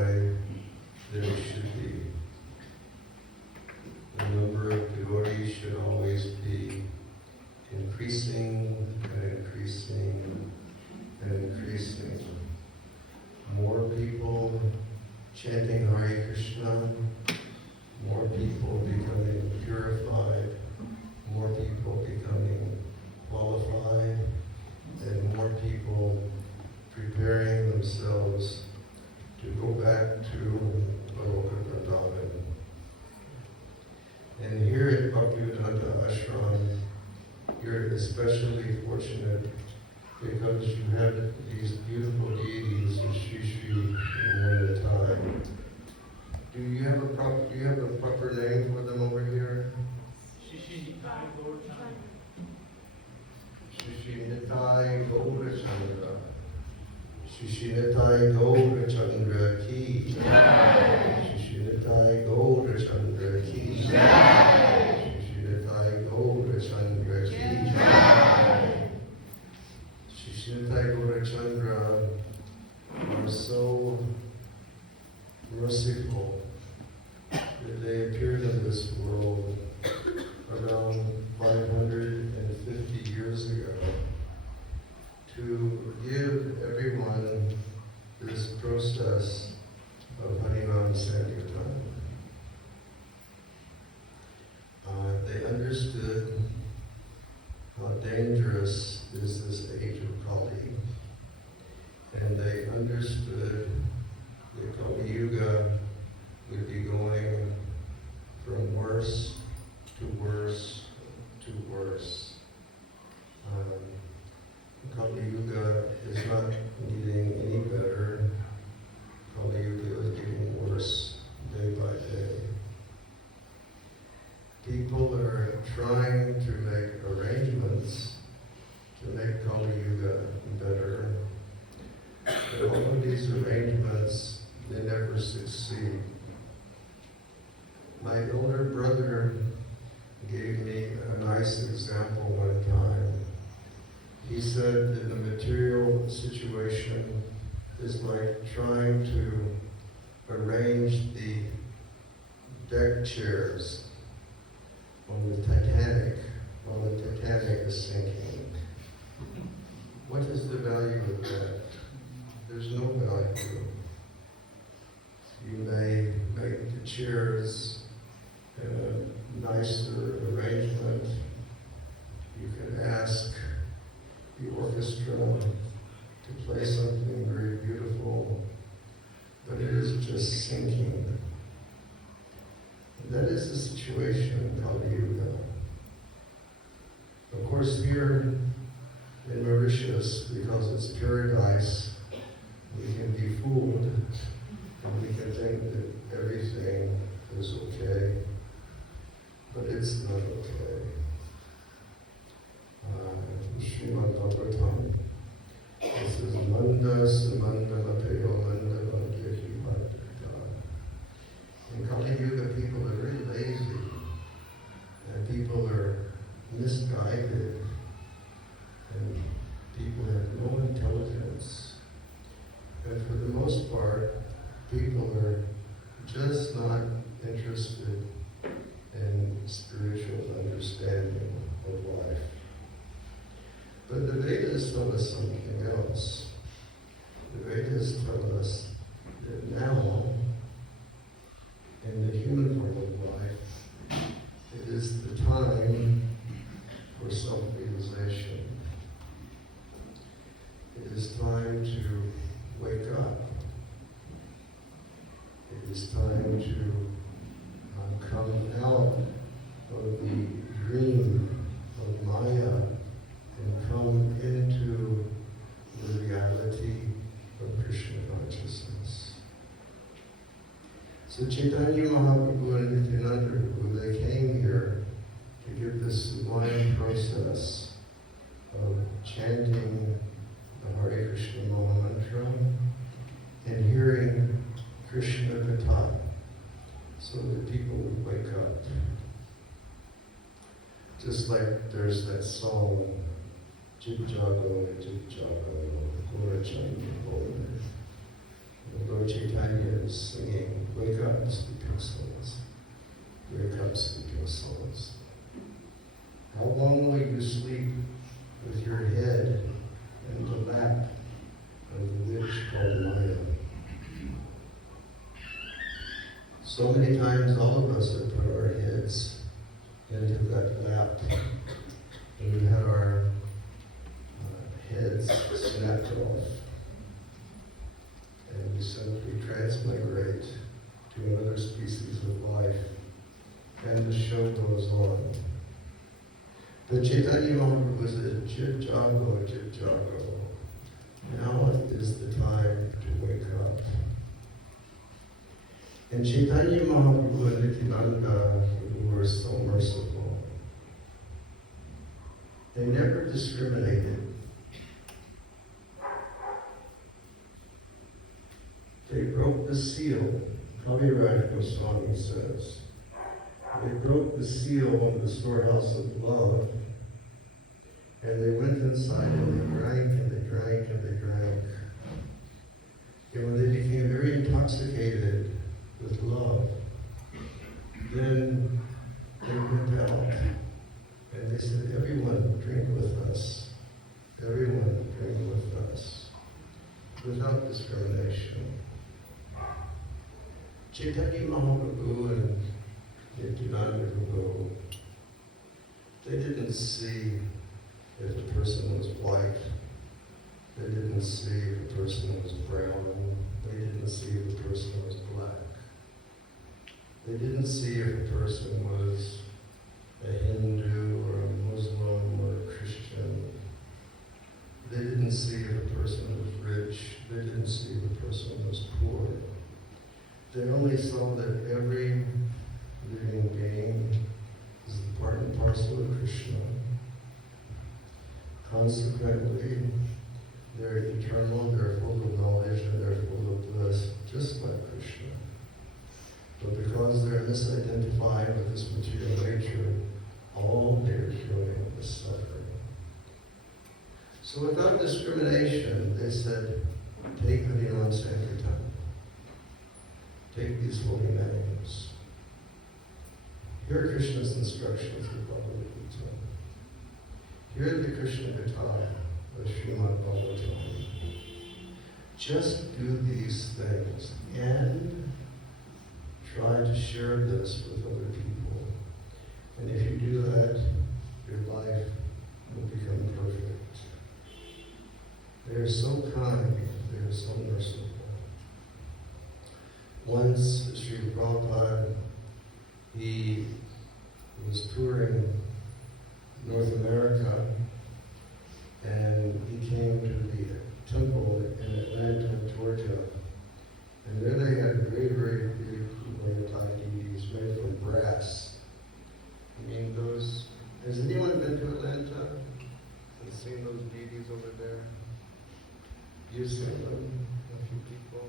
way that it should be. The number of devotees should always be increasing and increasing and increasing. More people chanting Hare Krishna, more people becoming purified, more people becoming qualified, and more people preparing themselves to go back to Goloka Vrindavan. And here at Bhaktivedanta Ashram, you're especially fortunate because you have these beautiful deities of Shri Shri and Moyatai. Do you have a proper name for them over here? Shri Shri Nitai Gaurachandra. Shri Shri Nitai Gaurachandra ki. Shri Shri Nitai Gaurachandra ki. Shri Shri Nitai Gaurachandra ki. Shri Shri Nitai Gaurachandra are so merciful that they appeared in this world around 550 years ago to give everyone this process of Harinam Sankirtan. They understood how dangerous is this age of Kali, and they understood that Kali Yuga would be going from worse to worse to worse. Kali Yuga is not getting any better. Kali Yuga is getting worse day by day. People are trying to make arrangements to make Kali Yuga better. But all of these arrangements, they never succeed. My older brother gave me a nice example one time. He said that the material situation is like trying to arrange the deck chairs on the Titanic while the Titanic is sinking. What is the value of that? There's no value. You may make the chairs in a nicer arrangement. You can ask the orchestra to play something very beautiful, but it is just sinking. That is the situation in Kali Yuga. Of course, here in Mauritius, because it's paradise, we can be fooled and we can think that everything is okay, but it's not okay. Srimad Bhagavatam, it says, Manda Samanda Mateo Manda Vandaki Bhakta. In Kali Yuga, people are very lazy, and people are misguided, and people have no intelligence. And for the most part, people are just not interested in spiritual understanding of life. But the Vedas tell us something else. The Vedas tell us that now, in the human form of life, it is the time for self-realization. It is time to wake up. It is time to come out of the dream of Maya and come into the reality of Krishna consciousness. So Chaitanya Mahaprabhu and Nityananda Prabhu, they came here to give this sublime process of chanting the Hare Krishna Maha Mantra and hearing Krishna Katha so that people would wake up. Just like there's that song, Jip Jago, Gora Chandra Bole. Lord Chaitanya is singing, "Wake up, sleeping souls. Wake up, sleeping souls." How long will you sleep with your head in the lap of the witch called Maya? So many times all of us have put our heads into that lap, and we've had our heads snapped off, and we simply transmigrate to another species of life, and the show goes on. But Chaitanya Mahaprabhu said, "Jit jago, jit jago." Now is the time to wake up. And Chaitanya Mahaprabhu and Nityananda were so merciful. They never discriminated. They broke the seal. Govinda Swami says. They broke the seal on the storehouse of love, and they went inside and they drank and they drank and they drank. And when they became very intoxicated with love, then they went out and they said, "Everyone drink with us. Everyone drink with us," without discrimination. Chaitanya Mahaprabhu and Nityananda Prabhu, they didn't see if a person was white. They didn't see if a person was brown. They didn't see if a person was black. They didn't see if a person was a Hindu or a Muslim or a Christian. They didn't see if a person was rich. They didn't see if a person was poor. They only saw that every living being is part and parcel of Krishna. Consequently, they're eternal, they're full of knowledge, and they're full of bliss, just like Krishna. But because they're misidentified with this material nature, all they're doing is suffering. So without discrimination, they said, "Take the Vinam Sankirtan. Take these holy names. Hear Krishna's instructions in Bhagavad Gita. Hear the Krishna Katha of Srimad Bhagavatam. Just do these things and try to share this with other people. And if you do that, your life will become perfect." They are so kind, they are so merciful. Once, Srila Prabhupada, he was touring North America, and he came to the temple in Atlanta, Georgia. And there they had very, very big Kulantai deities made from brass. I mean, those, has anyone been to Atlanta and seen those deities over there? You've seen them, a few people.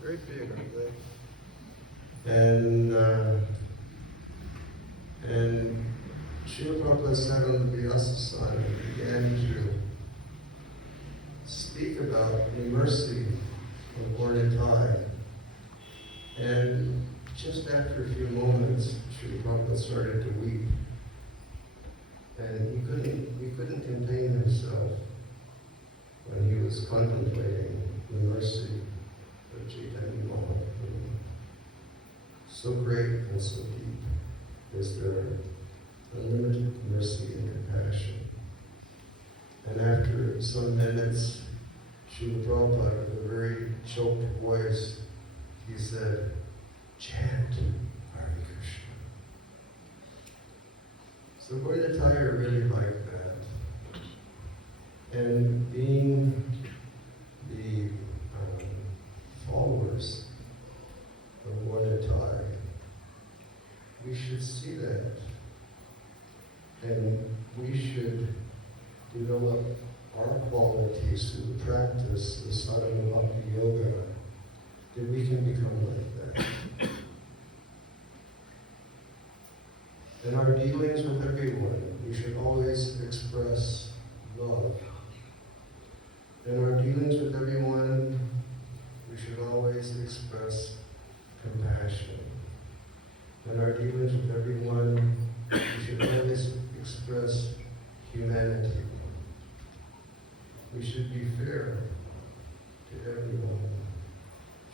Very big, aren't they? And Srila Prabhupada sat on the Vyasasana and began to speak about the mercy of Lord Nitai. And just after a few moments, Srila Prabhupada started to weep. And he couldn't contain himself when he was contemplating the mercy of Chaitanya Mahaprabhu. So great and so deep is their unlimited mercy and compassion. And after some minutes, Srila Prabhupada, with a very choked voice, he said, "Chant Hare Krishna." So Govinda Swami really liked that. And being the followers of Govinda Swami, we should see that. And we should develop our qualities through the practice of sadhana bhakti yoga, that we can become like that. In our dealings with everyone, we should always express love. In our dealings with everyone, we should always express compassion. In our dealings with everyone, we should always express humanity. We should be fair to everyone.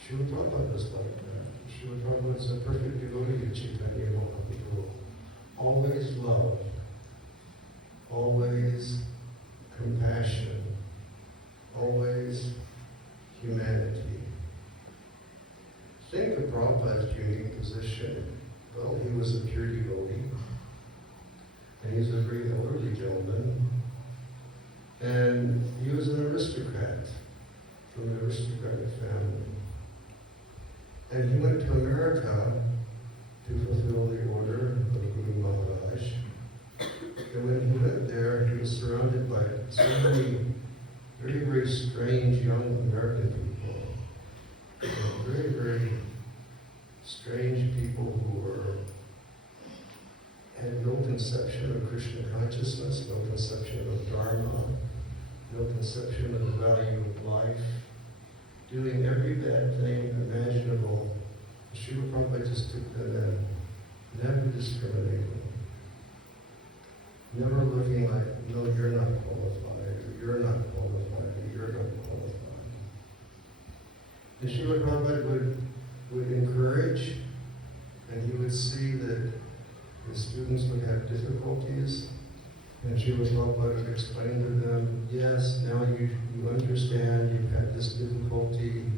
Srila Prabhupada was like that. Srila Prabhupada is a perfect devotee of Chaitanya Mahaprabhu. Always love, always compassion, always humanity. Think of Prabhupada's unique position. Well, he was a pure devotee, and he's a very elderly gentleman, and he was an aristocrat from an aristocratic family. And he went to America to fulfill the order of Guru Maharaj. And when he went there, he was surrounded by so many very, very strange young American people. Very, very strange people who had no conception of Krishna consciousness, no conception of Dharma, no conception of the value of life, doing every bad thing imaginable. Srila Prabhupada just took them in, never discriminating, never looking like, no, you're not qualified, or you're not qualified, or you're not qualified. And Srila Prabhupada would encourage, and he would see that his students would have difficulties, and Srila Prabhupada would explain to them, yes, now you understand, you've had this difficulty,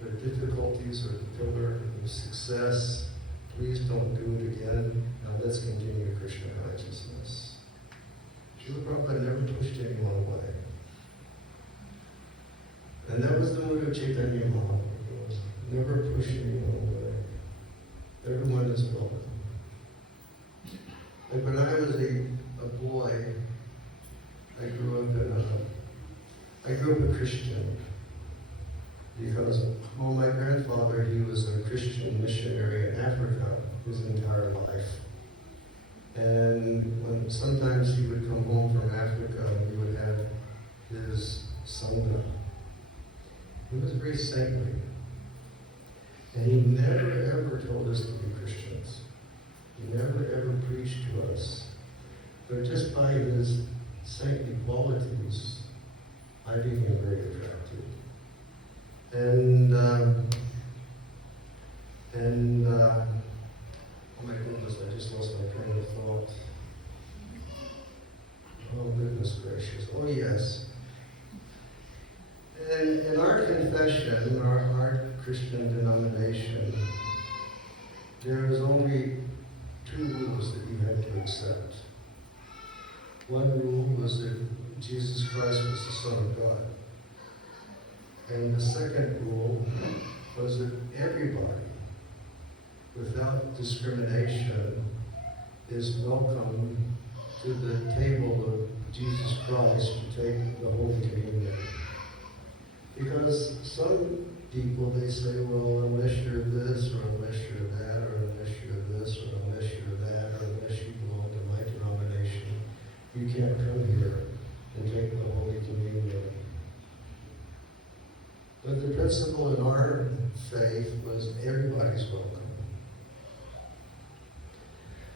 but difficulties are the pillar of success. Please don't do it again. Now let's continue Krishna consciousness. Srila Prabhupada never pushed anyone away. And that was the mood of Chaitanya Mahaprabhu. Never push anyone away. Everyone is welcome. Like when I was a boy, I grew up a Christian because, well, my grandfather, he was a Christian missionary in Africa his entire life. And when sometimes he would come home from Africa, he would have his sangha. He was very saintly. And he never ever told us to be Christians. He never ever preached to us. But just by his saintly qualities, I became very attracted. And oh my goodness, I just lost my train of thought. Oh goodness gracious. Oh yes. And in our confession, our Christian denomination, there is only two rules that you had to accept. One rule was that Jesus Christ was the Son of God. And the second rule was that everybody, without discrimination, is welcome to the table of Jesus Christ to take the Holy Communion. Because some people, they say, well, unless you're this, or unless you're that, or unless you're this, or unless you're that, or unless you belong to my denomination, you can't come here and take the Holy Communion. But the principle in our faith was everybody's welcome.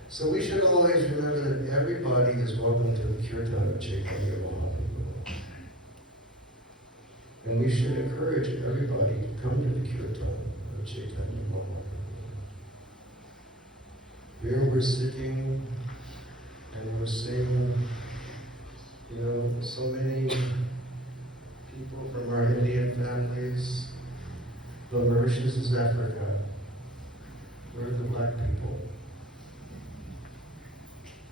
So we should always remember that everybody is welcome to the Kirtan of Chaitanya Mahaprabhu. And we should encourage everybody to come to the Kirtan of Chaitanya Mahaprabhu. Here we're sitting and we're seeing, so many people from our Indian families. The Mauritius is Africa. Where are the black people?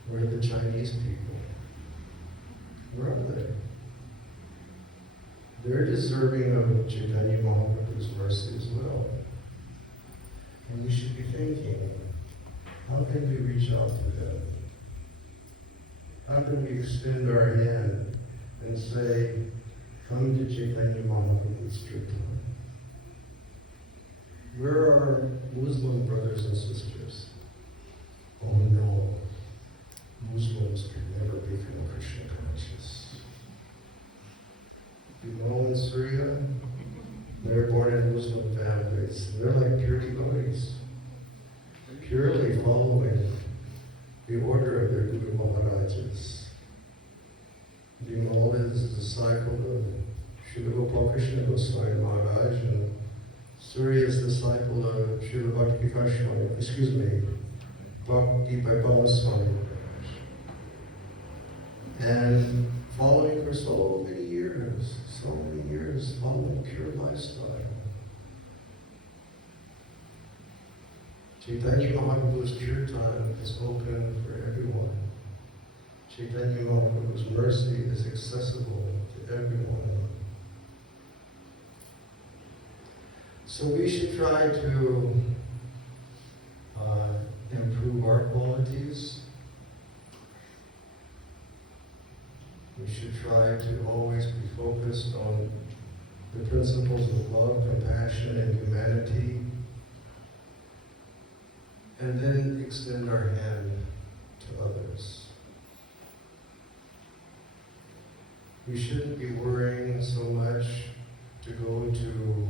Where are the Chinese people? Where are they? They're deserving of Chaitanya Mahaprabhu's mercy as well. And we should be thinking, how can we reach out to them? How can we extend our hand and say, come to Chaitanya Mahaprabhu's Kirtan? Where are our Muslim brothers and sisters? Oh no, Muslims can never become Krishna conscious. You know, in Syria, They were born in Muslim families. They're like pure devotees, purely following the order of their Guru Maharajas. Bimal is a disciple of Srila Gopal Krishna Goswami Maharaj, and Surya is the disciple of Srila Bhakti Vikas Swami, Bhakti Vikas Swami Maharaj. And following for so many years, following pure lifestyle. Chaitanya Mahaprabhu's kirtan is open for everyone. Chaitanya Mahaprabhu's mercy is accessible to everyone. So we should try to improve our qualities. We should try to always be focused on the principles of love, compassion, and humanity, and then extend our hand to others. We shouldn't be worrying so much to go to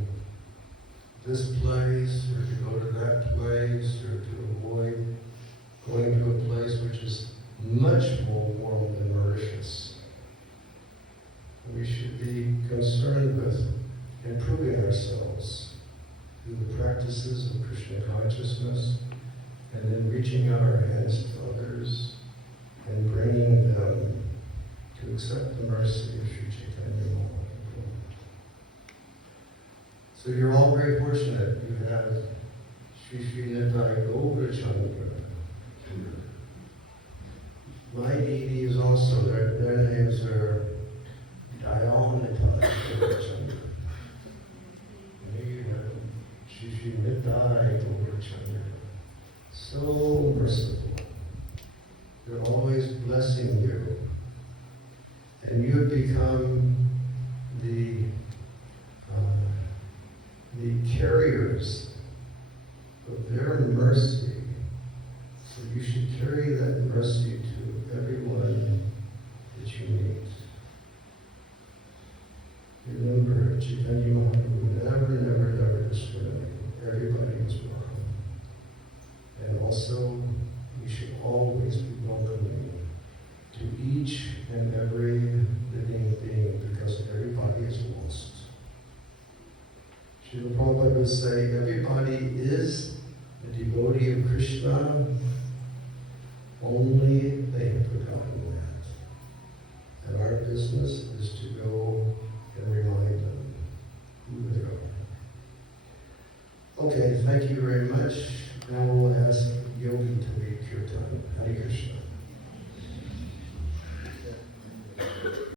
this place or to go to that place or to avoid going to a place which is much more warm than Mauritius. We should be concerned with improving ourselves through the practices of Krishna consciousness, and then reaching out our hands to others and bringing them to accept the mercy of Sri Chaitanya Mahaprabhu. So you're all very fortunate. You have Sri Nidai Gaurachandra here. My deities also, their names are Dayanitai Gaurachandra. And here you have Sri Nidai Gaurachandra. So merciful. They're always blessing you. And you have become the carriers of their mercy. So you should carry that mercy to everyone that you meet. Remember, Chaitanya Mahaprabhu never discriminated. Everybody is welcome. And also, we should always be welcoming to each and every living being, because everybody is lost. Srila Prabhupada would say, everybody is a devotee of Krishna, only they have forgotten that. And our business is to go and remind them who they are. Okay, thank you very much. Now we'll ask Yogi to lead kirtan. Hare Krishna.